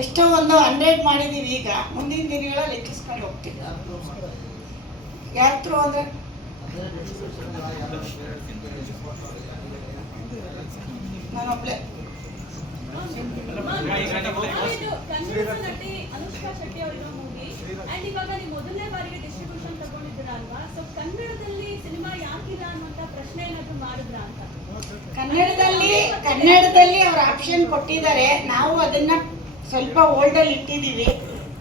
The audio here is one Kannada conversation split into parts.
ಎಷ್ಟೋ ಒಂದು ಹಂಡ್ರೆಡ್ ಮಾಡಿದೀವಿ ಈಗ. ಮುಂದಿನ ದಿನಗಳಲ್ಲಿ ಲೆಕ್ಕಿಸ್ಕೊಂಡು ಹೋಗ್ತೀವಿ. ಯಾರ ಥ್ರೂ ಅಂದ್ರೆ ನಾನೊಬ್ಳೆ. ಅನುಷ್ಕಾ ಶೆಟ್ಟಿ ಅವರಿರೋ ಮೂವಿ ಅಂಡ್ ಇವಾಗ ನೀವು ಮೊದಲನೇ ಬಾರಿಗೆ ಡಿಸ್ಟ್ರಿಬ್ಯೂಷನ್ ತಗೊಂಡಿದ್ದೀರ ಅಲ್ವಾ ಸೊ ಕನ್ನಡದಲ್ಲಿ ಸಿನಿಮಾ ಯಾಕಿಲ್ಲ ಅನ್ನುವಂತ ಪ್ರಶ್ನೆ ಏನಾದ್ರು ಮಾಡಿದ್ರಾ ಅಂತ ಕನ್ನಡದಲ್ಲಿ ಕನ್ನಡದಲ್ಲಿ ಅವ್ರ ಆಪ್ಷನ್ ಕೊಟ್ಟಿದ್ದಾರೆ. ನಾವು ಅದನ್ನ ಸ್ವಲ್ಪ ಓಲ್ಡಲ್ಲಿ ಇಟ್ಟಿದ್ದೀವಿ.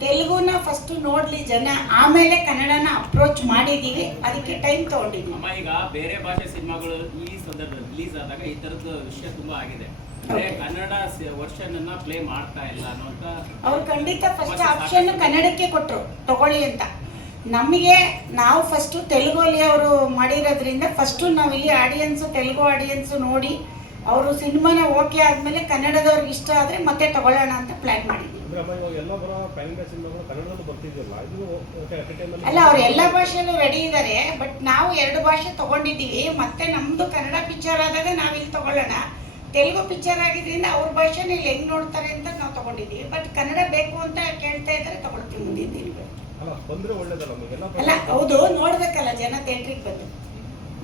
ತೆಲುಗುನ ಫಸ್ಟ್ ನೋಡ್ಲಿ ಜನ ಆಮೇಲೆ ಕನ್ನಡನ ಅಪ್ರೋಚ್ ಮಾಡಿದೀವಿ ಅದಕ್ಕೆ ಟೈಮ್ ತಗೊಂಡಿದ್ವಿ ಅಮ್ಮ ಈಗ ಬೇರೆ ಭಾಷೆ ಸಿನಿಮಾಗಳು ಈ ಸಂದರ್ಭದಲ್ಲಿ ರಿಲೀಸ್ ಆದಾಗ ಈ ತರದ ವಿಷಯ ತುಂಬಾ ಆಗಿದೆ. ಕನ್ನಡ ವರ್ಷನ್ ಅನ್ನ ಪ್ಲೇ ಮಾಡ್ತಾ ಇಲ್ಲ ಅನ್ನುವಂತ ಅವ್ರು ಖಂಡಿತ ಫಸ್ಟ್ ಆಪ್ಷನ್ ಕನ್ನಡಕ್ಕೆ ಕೊಟ್ಟರು ತಗೊಳ್ಳಿ ಅಂತ. ನಮಗೆ ನಾವು ಫಸ್ಟು ತೆಲುಗಲ್ಲಿ ಅವರು ಮಾಡಿರೋದ್ರಿಂದ ಫಸ್ಟು ನಾವಿಲ್ಲಿ ಆಡಿಯನ್ಸು ತೆಲುಗು ಆಡಿಯನ್ಸು ನೋಡಿ ಅವರು ಸಿನಿಮಾನ ಓಕೆ ಆದಮೇಲೆ ಕನ್ನಡದವ್ರಿಗೆ ಇಷ್ಟ ಆದರೆ ಮತ್ತೆ ತಗೊಳ್ಳೋಣ ಅಂತ ಪ್ಲ್ಯಾನ್ ಮಾಡಿದ್ವಿ. ಅಲ್ಲ ಅವ್ರು ಎಲ್ಲ ಭಾಷೆನೂ ರೆಡಿ ಇದ್ದಾರೆ ಬಟ್ ನಾವು ಎರಡು ಭಾಷೆ ತಗೊಂಡಿದ್ದೀವಿ ಮತ್ತೆ ನಮ್ಮದು ಕನ್ನಡ ಪಿಕ್ಚರ್ ಆದಾಗ ನಾವು ಇಲ್ಲಿ ತಗೊಳ್ಳೋಣ. ತೆಲುಗು ಪಿಕ್ಚರ್ ಆಗಿದ್ರಿಂದ ಅವ್ರ ಭಾಷೆನ ಇಲ್ಲಿ ಹೆಂಗ್ ನೋಡ್ತಾರೆ ಅಂತ ನಾವು ತಗೊಂಡಿದ್ದೀವಿ ಬಟ್ ಕನ್ನಡ ಬೇಕು ಅಂತ ಕೇಳ್ತಾ ಇದ್ದಾರೆ ತಗೊಳ್ತೀವಿ ಮುಂದಿನ ದಿನಗಳು ಅಲ್ಲ ಹೌದು ನೋಡ್ಬೇಕಲ್ಲ ಜನ ಥಿಯೇಟ್ರಿಗೆ ಬಂದು.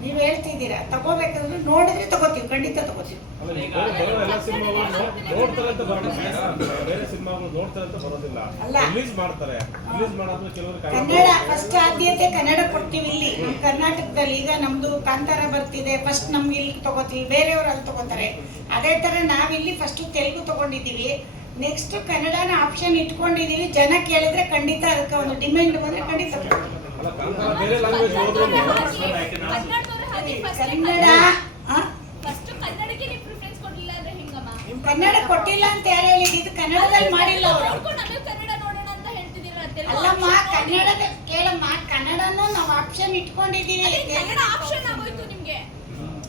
ನೀವು ಹೇಳ್ತಿದ್ದೀರಾ? ತಗೋಬೇಕಂದ್ರೆ ನೋಡಿದ್ರೆ ತಗೋತೀವಿ ಖಂಡಿತ ತಗೋತೀವಿ. ಕನ್ನಡ ಫಸ್ಟ್ ಆದ್ಯತೆ ಕನ್ನಡ ಕೊಡ್ತೀವಿ ಇಲ್ಲಿ. ನಮ್ಮ ಕರ್ನಾಟಕದಲ್ಲಿ ಈಗ ನಮ್ದು ಕಾಂತಾರ ಬರ್ತಿದೆ. ಫಸ್ಟ್ ನಮ್ಗೆ ಇಲ್ಲಿ ತಗೋತೀವಿ. ಬೇರೆಯವ್ರು ಅಲ್ಲಿ ತಗೋತಾರೆ. ಅದೇ ತರ ನಾವಿಲ್ಲಿ ಫಸ್ಟ್ ತೆಲುಗು ತಗೊಂಡಿದ್ದೀವಿ. ನೆಕ್ಸ್ಟ್ ಕನ್ನಡನ ಆಪ್ಷನ್ ಇಟ್ಕೊಂಡಿದೀವಿ ಜನ ಕೇಳಿದ್ರೆ ಖಂಡಿತ ಅದಕ್ಕೆ ಒಂದು ಡಿಮ್ಯಾಂಡ್ ಬಂದ್ರೆ ಖಂಡಿತ ಕನ್ನಡ? ಕೊಟ್ಟಿಲ್ಲ ಅಂತ ಯಾರು ಹೇಳಿದ್ದು? ಇದು ಕನ್ನಡದಲ್ಲಿ ಮಾಡಿಲ್ಲ ಅವರು. ಅಲ್ಲಮ್ಮ ಕನ್ನಡದ ಕೇಳಮ್ಮ ಕನ್ನಡನೂ ನಾವು ಆಪ್ಷನ್ ಇಟ್ಕೊಂಡಿದ್ದೀವಿ ಕನ್ನಡ ಆಪ್ಷನ್ ಆಗೋಯ್ತು ನಿಮ್ಗೆ.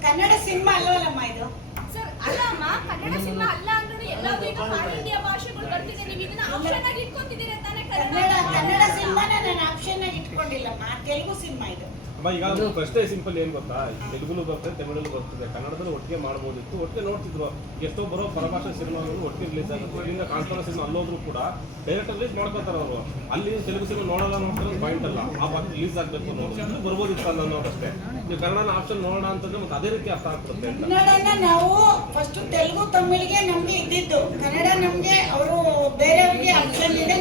ಕನ್ನಡ ಸಿನಿಮಾ ಅಲ್ವಲ್ಲಮ್ಮ ಇದು? ಸರ್ ಅಲ್ಲಮ್ಮ ಕನ್ನಡ ಸಿನಿಮಾ ಅಲ್ಲ ಅಂದ್ರೂ ಎಲ್ಲಾದ್ರೂ ಈಗ ಪಾನ್ ಇಂಡಿಯಾ ಭಾಷೆಗಳು ಬರ್ತಿದೆ. ನೀವು ಇದನ್ನ ಆಪ್ಷನ್ ಆಗಿ ಇಟ್ಕೊಂತಿದ್ದೀರಾ ತಾನೇ ಕನ್ನಡ ಕನ್ನಡ ಸಿನಿಮಾನ ನಾನು ಆಪ್ಷನ್ ಆಗಿ ಇಟ್ಕೊಂಡಿಲ್ಲಮ್ಮ ತೆಲುಗು ಸಿನಿಮಾ ಇದು. ಅಮ್ಮ ಈಗ ಪ್ರಶ್ನೆ ಸಿಂಪಲ್ ಏನು ಗೊತ್ತಾ? ತೆಲುಗುಲು ಬರ್ತದೆ ತಮಿಳಲ್ಲೂ ಬರ್ತದೆ. ಕನ್ನಡದಲ್ಲೂ ಒಟ್ಟಿಗೆ ಮಾಡ್ಬೋದಿತ್ತು. ಒಟ್ಟಿಗೆ ನೋಡ್ತಿದ್ರು. ಎಷ್ಟೋ ಬರೋ ಪರಭಾಷಾ ಸಿನಿಮಾಗಳು ಒಟ್ಟಿಗೆ ರಿಲೀಸ್ ಆಗುತ್ತೆ. ಇಲ್ಲಿಂದ ಕಾಂತಾರ ಸಿನಿಮಾ ಅಲ್ಲೋದ್ರು ಕೂಡ ಡೈರೆಕ್ಟ್ ರಿಲೀಸ್ ಮಾಡ್ಕೊತಾರೆ ಅವರು. ಅಲ್ಲಿ ತೆಲುಗು ಸಿನಿಮಾ ನೋಡಲ್ಲ ನೋಡ್ತಾರೆ ಪಾಯಿಂಟ್ ಅಲ್ಲ. ಆ ಯೂಸ್ ರಿಲೀಸ್ ಆಗಬೇಕು ಅನ್ನೋದು ಇಲ್ಲಿ ಬರ್ಬೋದಿತ್ತು ಅಲ್ಲ ಅನ್ನೋದಷ್ಟೇ. ನೀವು ಕನ್ನಡನ ಆಪ್ಷನ್ ನೋಡೋಣ ಅಂತಂದ್ರೆ ಮತ್ತೆ ಅದೇ ರೀತಿ ಅರ್ಥ ಆಗ್ತದೆ ಕನ್ನಡನ ನಾವು ಫಸ್ಟ್ ತೆಲುಗು ತಮಿಳಿಗೆ ನಮಗೆ ಇದ್ದಿದ್ದು. ಕನ್ನಡ ನಮಗೆ ಅವರು ಬೇರೆಯವರಿಗೆ ಆಪ್ಷನ್ ಇದೆ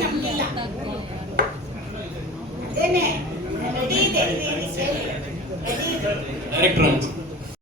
ಡೈರೆಕ್ಟರ್